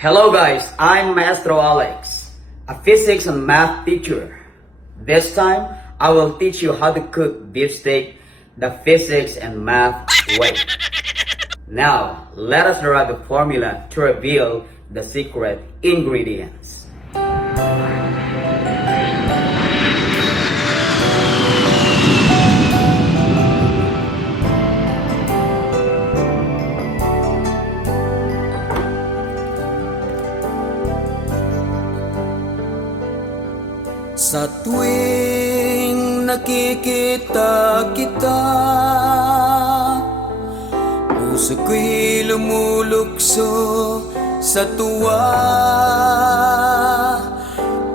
Hello guys, I'm Maestro Alex, a physics and math teacher. This time, I will teach you how to cook beefsteak the physics and math way. Now, let us derive the formula to reveal the secret ingredients. Sa tuwing nakikita kita, puso ko'y lumulukso sa tuwa.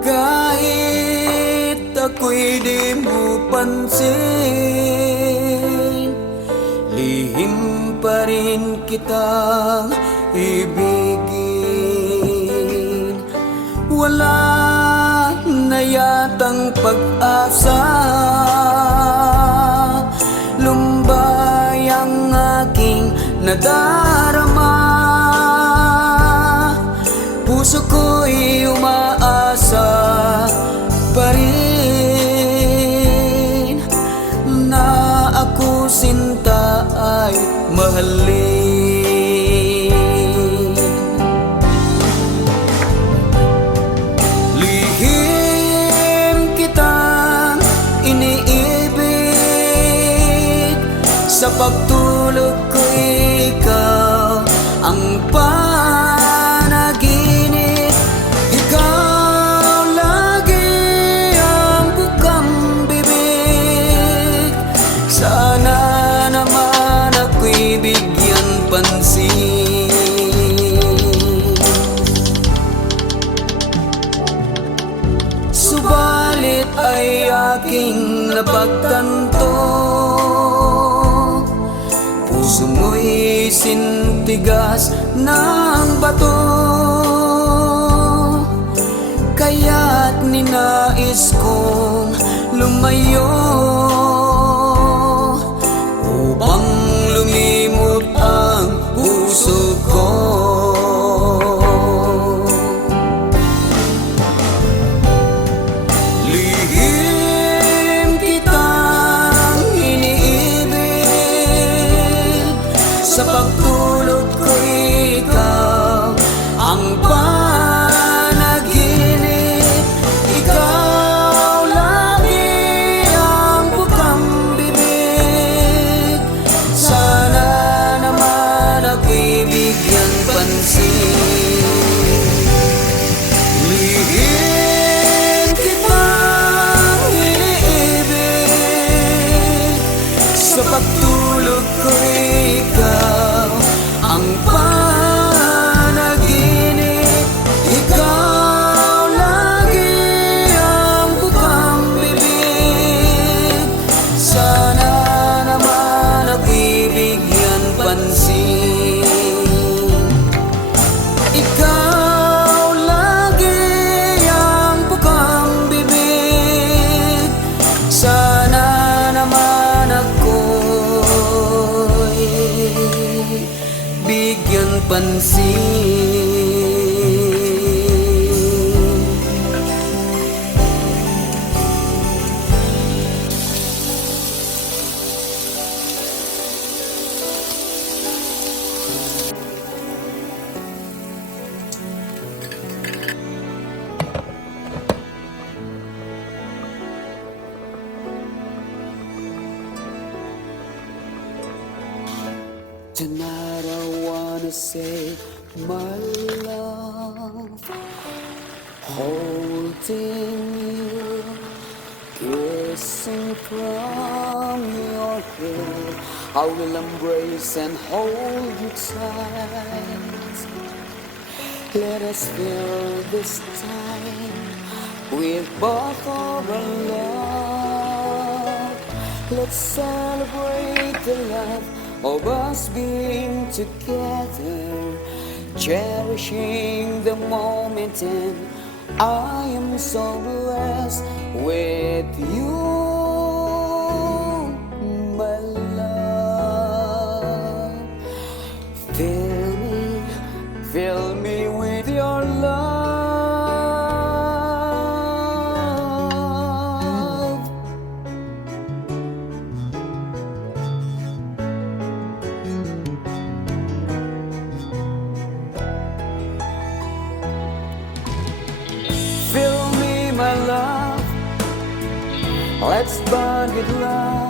Kahit ako'y di mo pansin, lihim pa rin kitang ibigin. Wala na yatang pag-asa, lumbay ang aking nadarama. Puso ko'y umaasa pa rin na ako sinta ay mahalin. Sa pagtulog ko ikaw ang panaginip. Ikaw lagi ang bukang bibig. Sana naman ako'y bigyan pansin. Subalit ay aking napagtanto, puso mo'y sintigas ng bato. Kaya't ninais kong lumayo upang lumimot ang puso ko. Lihim kitang iniibig, sa pagtulog ko ikaw ang panaginip. Ikaw lagi ang bukang bibig. Sana naman ako'y bigyan pansin. Lihim kitang iniibig, sa pagtulog ko ikaw ang panaginip. Ikaw lagi ang bukang bibig. Sana naman ako'y bigyan pansin. Ikaw lagi ang bukang bibig. Sana naman ako'y bigyan pansin. Tonight I wanna say my love, holding you, kissing from your hair. I will embrace and hold you tight. Let us fill this time with both of our love. Let's celebrate the love of us being together, cherishing the moment, and I am so blessed with you, my love. Fill me with your Let's bond with love.